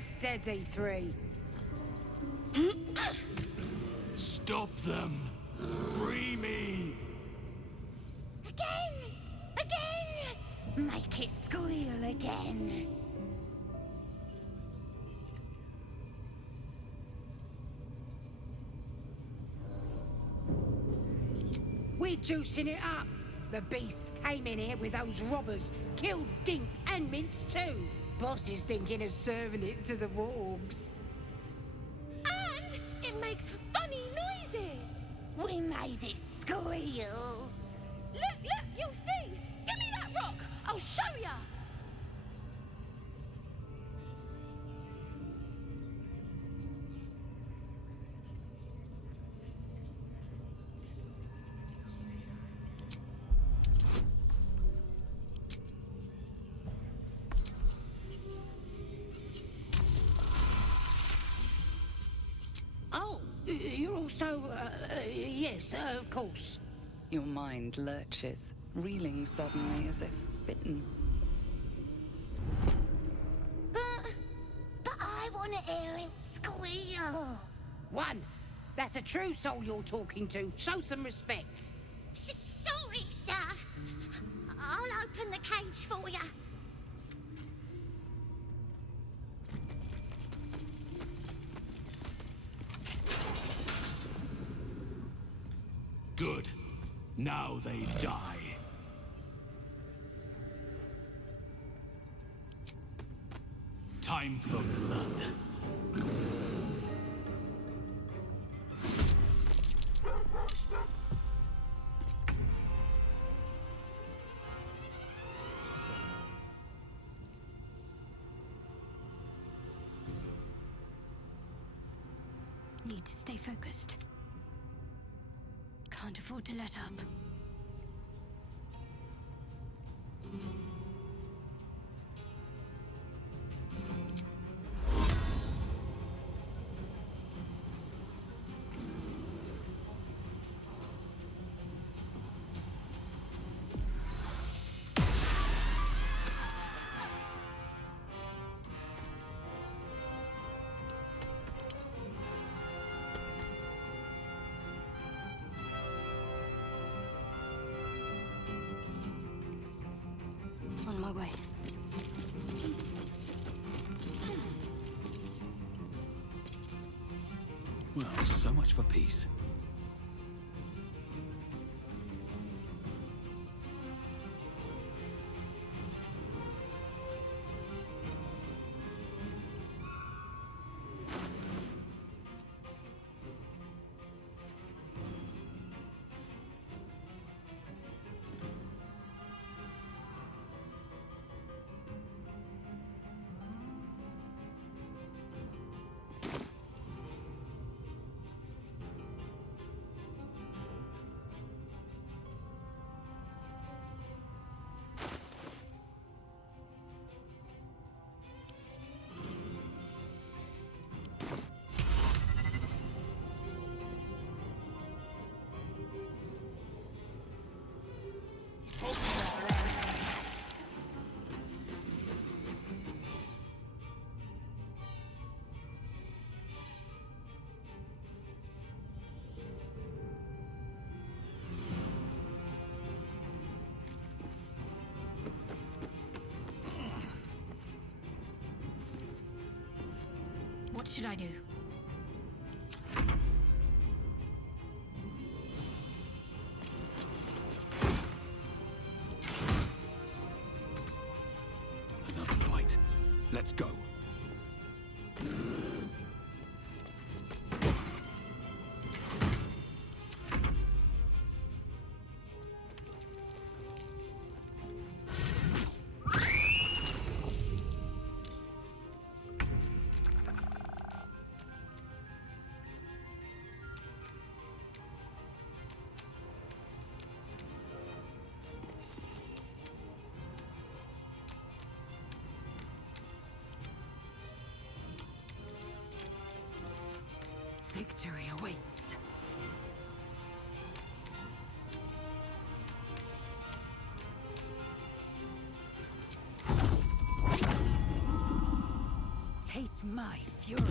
steady, three. Stop them! Free me! Again! Again! Make it squeal again. We're juicing it up. The beast came in here with those robbers, killed Dink and Mince too. Boss is thinking of serving it to the wargs. And it makes funny noises. We made it squeal. Look, you'll see. Give me that rock. I'll show ya. Oh, you're also, yes, of course. Your mind lurches, reeling suddenly as if bitten. But I want to hear it squeal. One. That's a true soul you're talking to. Show some respect. Sorry, sir. I'll open the cage for you. Good. Now they die. Time for blood. Need to stay focused. Can't afford to let up. On my way. Well, so much for peace. What should I do? Another fight. Let's go. Victory awaits. taste my fury.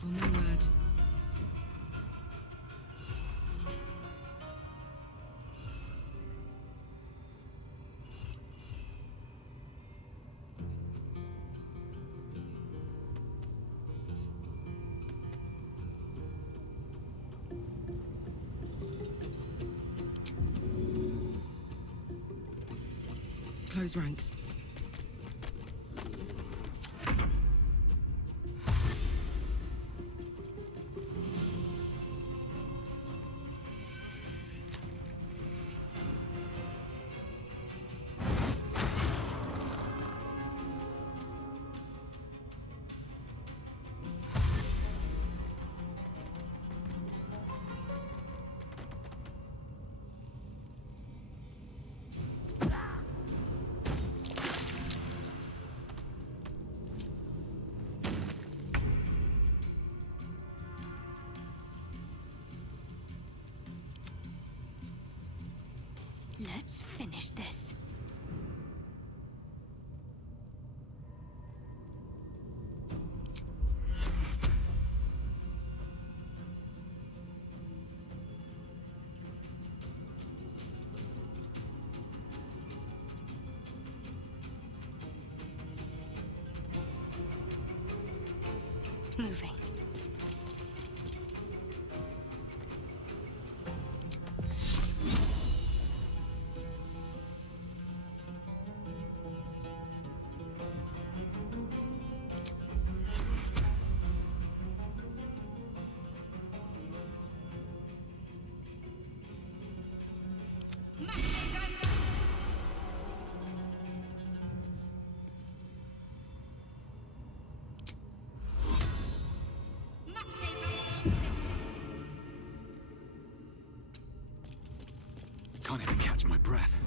Oh my word. Close ranks. Let's finish this. Moving. Can't even catch my breath.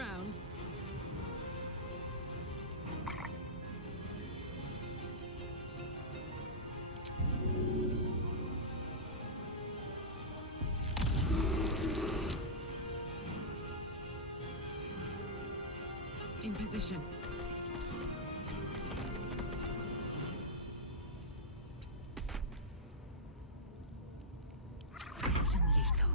around. In position. Swift and lethal.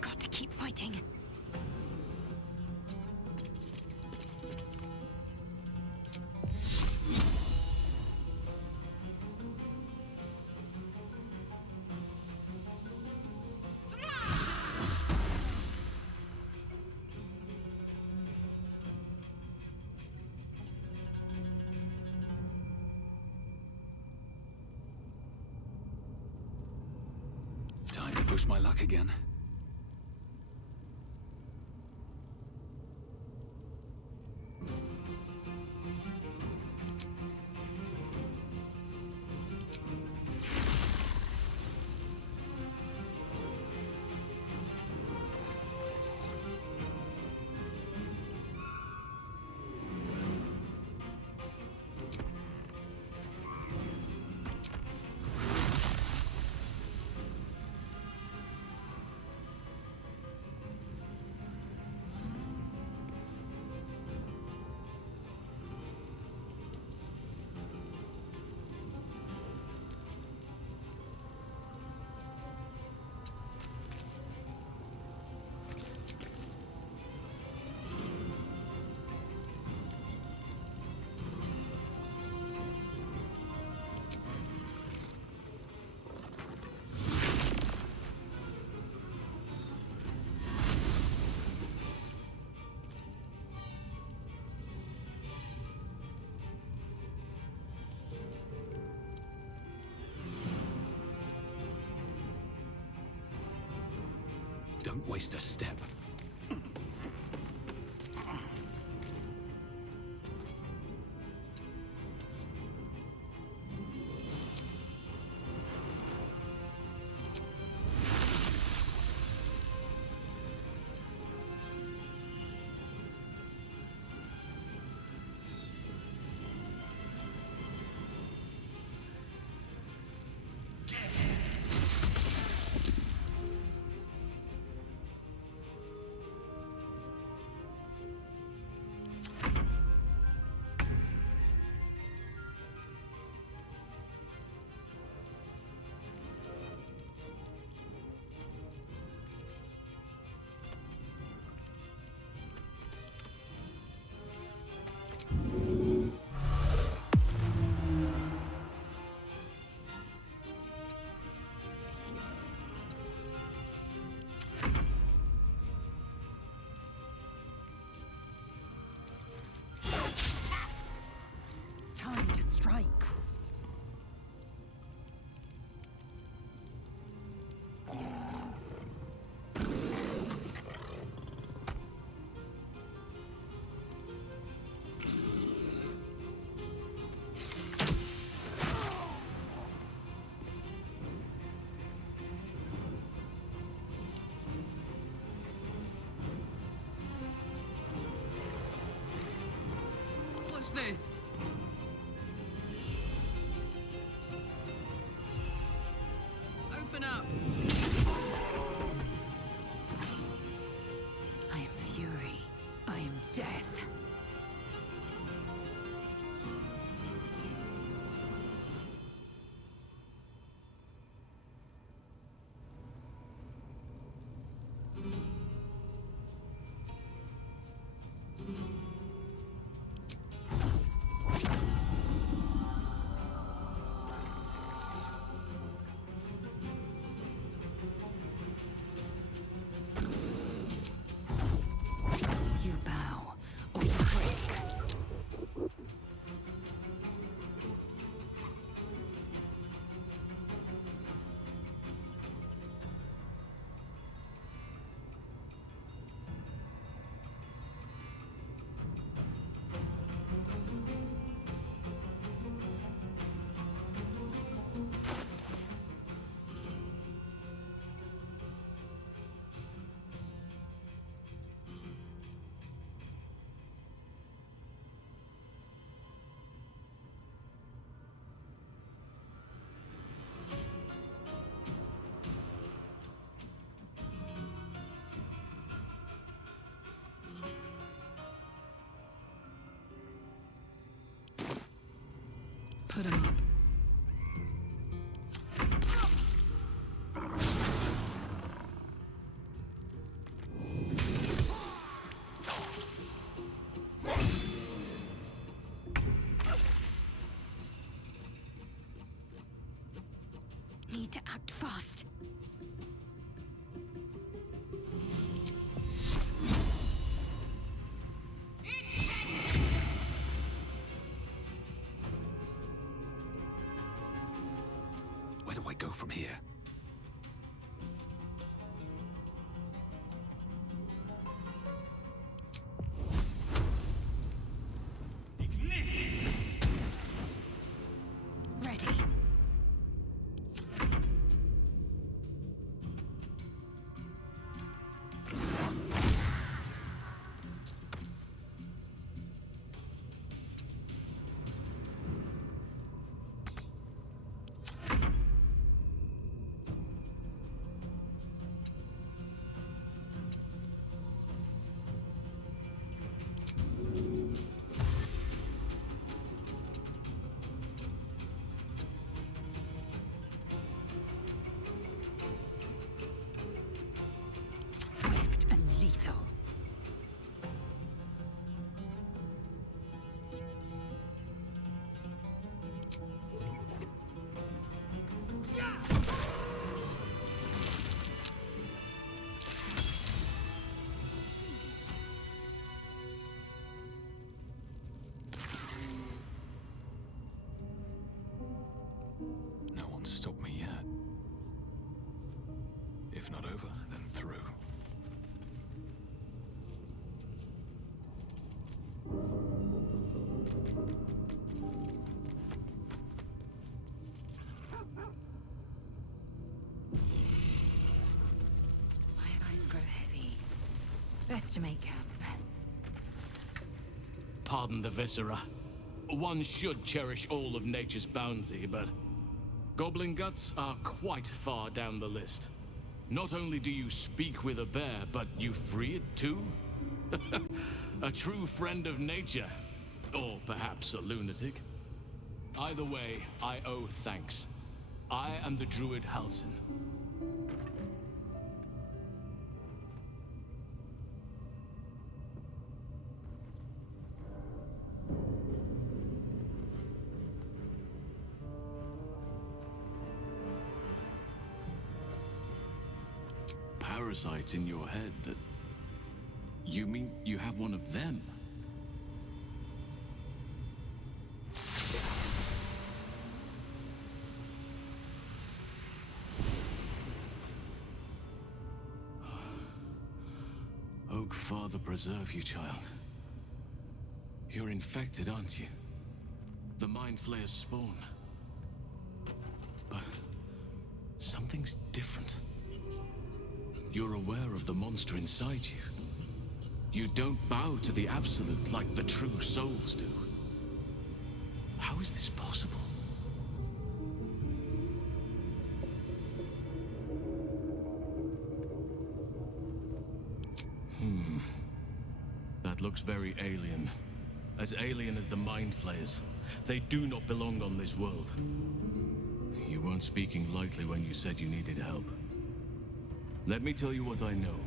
Got to keep fighting. Time to push my luck again. Don't waste a step. Watch this. Open up. I am fury. I am death. You bow or you break. Put him up. Need to act fast. Where do I go from here? Ready. Swift and lethal. No one's stopped me yet. If not over, then through. My eyes grow heavy. Best to make camp. Pardon the viscera. One should cherish all of nature's bounty, but goblin guts are quite far down the list. Not only do you speak with a bear, but you free it too? A true friend of nature. Or perhaps a lunatic. Either way, I owe thanks. I am the druid Halsin. Parasites in your head that... You mean you have one of them? Oak Father preserve you, child. You're infected, aren't you? The Mind Flayer's spawn. But something's different. You're aware of the monster inside you. You don't bow to the Absolute like the true souls do. How is this possible? That looks very alien. As alien as the Mind Flayers. They do not belong on this world. You weren't speaking lightly when you said you needed help. Let me tell you what I know.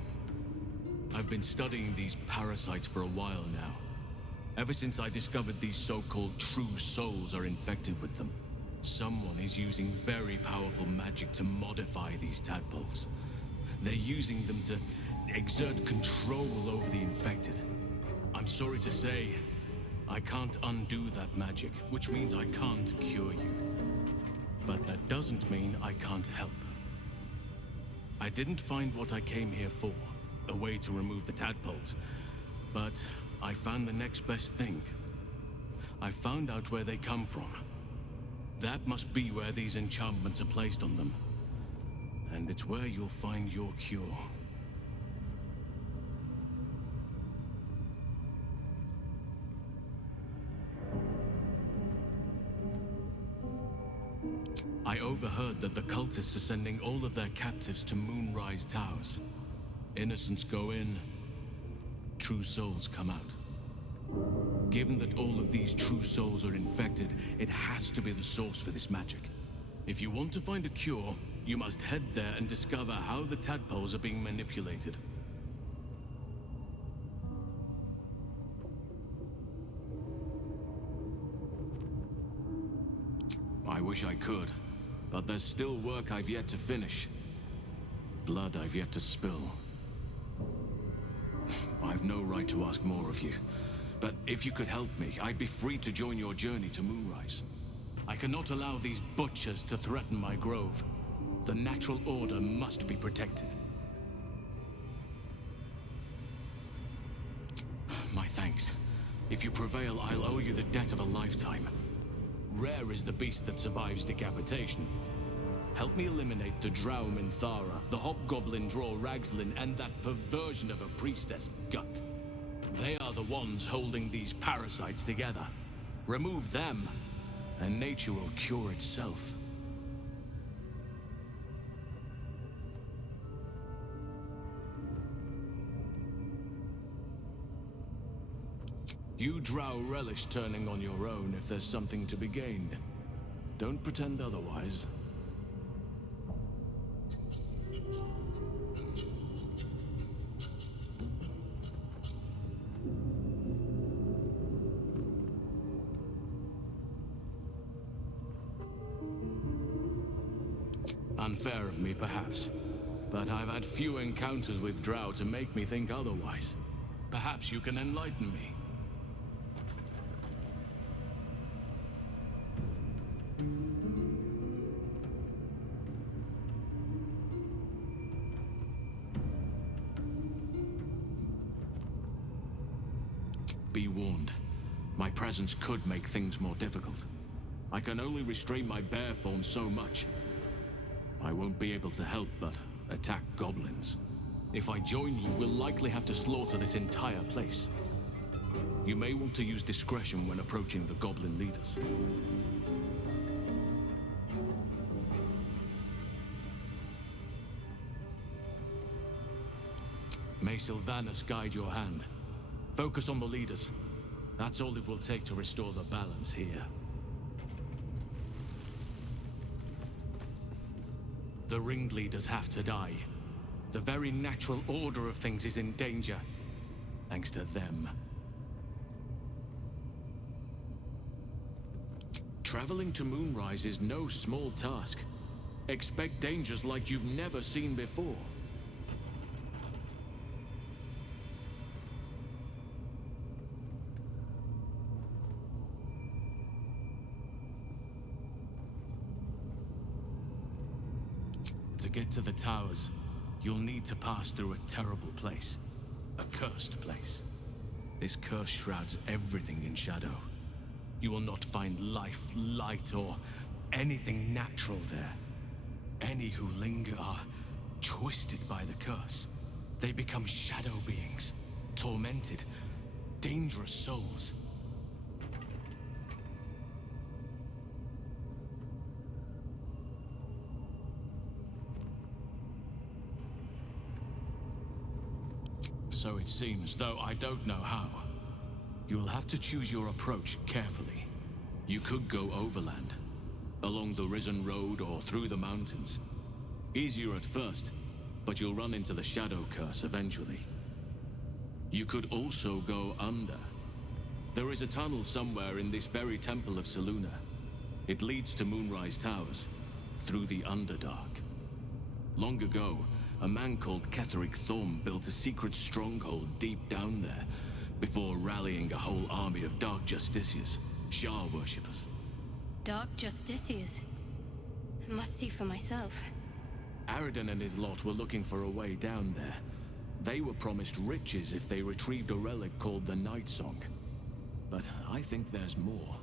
I've been studying these parasites for a while now. Ever since I discovered these so-called true souls are infected with them. Someone is using very powerful magic to modify these tadpoles. They're using them to exert control over the infected. I'm sorry to say, I can't undo that magic, which means I can't cure you. But that doesn't mean I can't help. I didn't find what I came here for, a way to remove the tadpoles, but I found the next best thing. I found out where they come from. That must be where these enchantments are placed on them. And it's where you'll find your cure. I overheard that the cultists are sending all of their captives to Moonrise Towers. Innocents go in, true souls come out. Given that all of these true souls are infected, it has to be the source for this magic. If you want to find a cure, you must head there and discover how the tadpoles are being manipulated. I wish I could, but there's still work I've yet to finish. Blood I've yet to spill. I've no right to ask more of you, but if you could help me, I'd be free to join your journey to Moonrise. I cannot allow these butchers to threaten my grove. The natural order must be protected. My thanks. If you prevail, I'll owe you the debt of a lifetime. Rare is the beast that survives decapitation. Help me eliminate the Drow Minthara, the Hobgoblin Draw Ragslin, and that perversion of a priestess Gut. They are the ones holding these parasites together. Remove them, and nature will cure itself. You Drow relish turning on your own if there's something to be gained. Don't pretend otherwise. Unfair of me, perhaps. But I've had few encounters with Drow to make me think otherwise. Perhaps you can enlighten me. Be warned. My presence could make things more difficult. I can only restrain my bear form so much. I won't be able to help but attack goblins. If I join you, we'll likely have to slaughter this entire place. You may want to use discretion when approaching the goblin leaders. May Sylvanas guide your hand. Focus on the leaders. That's all it will take to restore the balance here. The ringleaders have to die. The very natural order of things is in danger, thanks to them. Traveling to Moonrise is no small task. Expect dangers like you've never seen before. To get to the towers, you'll need to pass through a terrible place. A cursed place. This curse shrouds everything in shadow. You will not find life, light, or anything natural there. Any who linger are twisted by the curse. They become shadow beings, tormented, dangerous souls. So it seems, though I don't know how. You'll have to choose your approach carefully. You could go overland, along the Risen Road or through the mountains. Easier at first, but you'll run into the Shadow Curse eventually. You could also go under. There is a tunnel somewhere in this very Temple of Selûne. It leads to Moonrise Towers, through the Underdark. Long ago, a man called Ketheric Thorm built a secret stronghold deep down there, before rallying a whole army of Dark Justiciars, Shah worshippers. Dark Justiciars. Must see for myself. Aradin and his lot were looking for a way down there. They were promised riches if they retrieved a relic called the Night Song. But I think there's more.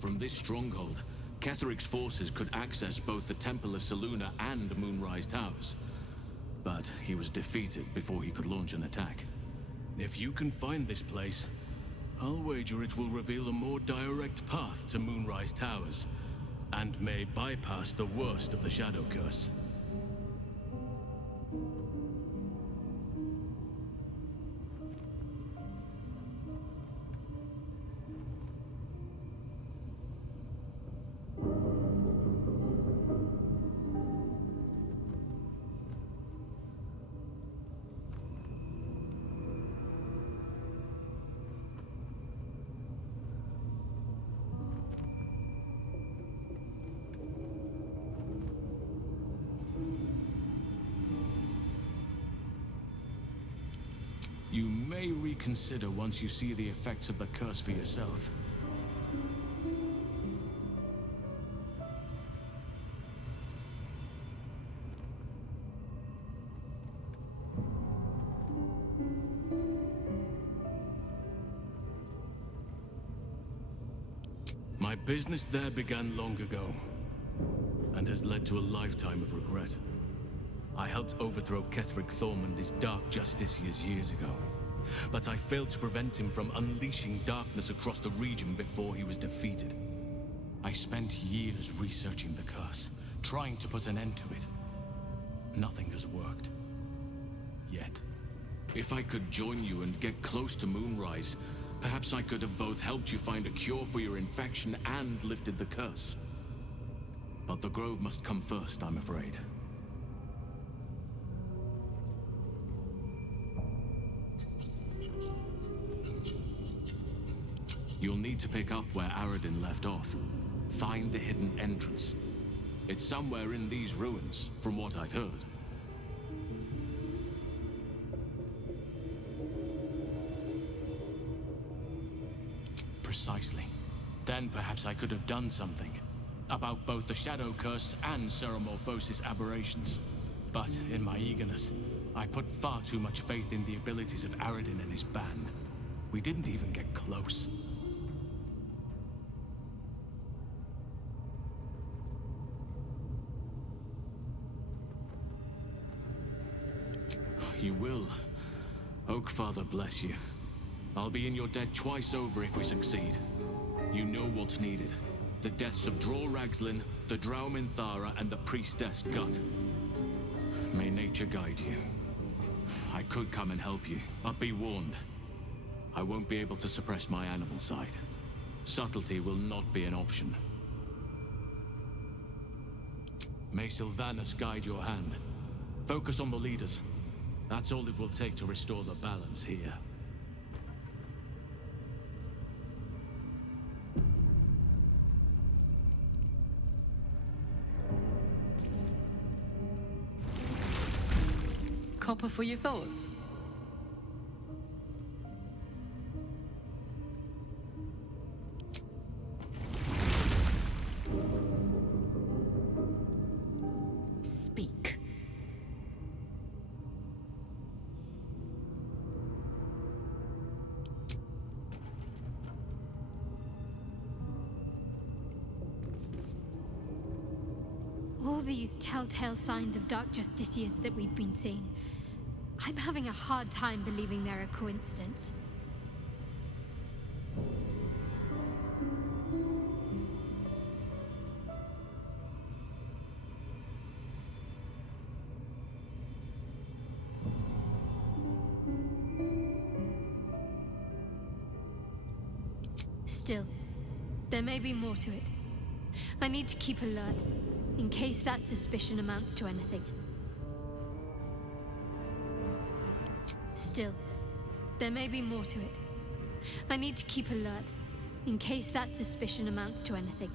From this stronghold, Ketheric's forces could access both the Temple of Selûne and Moonrise Towers. But he was defeated before he could launch an attack. If you can find this place, I'll wager it will reveal a more direct path to Moonrise Towers, and may bypass the worst of the Shadow Curse. You may reconsider once you see the effects of the curse for yourself. My business there began long ago, and has led to a lifetime of regret. I helped overthrow Ketheric Thorm and his Dark Justiciars years ago, but I failed to prevent him from unleashing darkness across the region before he was defeated. I spent years researching the curse, trying to put an end to it. Nothing has worked. Yet. If I could join you and get close to Moonrise, perhaps I could have both helped you find a cure for your infection and lifted the curse. But the Grove must come first, I'm afraid. You'll need to pick up where Aradin left off. Find the hidden entrance. It's somewhere in these ruins, from what I've heard. Precisely. Then perhaps I could have done something. About both the Shadow Curse and Ceremorphosis aberrations. But in my eagerness, I put far too much faith in the abilities of Aradin and his band. We didn't even get close. You will. Oakfather bless you. I'll be in your debt twice over if we succeed. You know what's needed. The deaths of Dror Ragzlin, the Drow Minthara, and the Priestess Gut. May nature guide you. I could come and help you, but be warned. I won't be able to suppress my animal side. Subtlety will not be an option. May Sylvanas guide your hand. Focus on the leaders. That's all it will take to restore the balance here. Copper for your thoughts? Speak. All these telltale signs of Dark Justiciars that we've been seeing. I'm having a hard time believing they're a coincidence. Still, there may be more to it. I need to keep alert, in case that suspicion amounts to anything. Still, there may be more to it. I need to keep alert, in case that suspicion amounts to anything.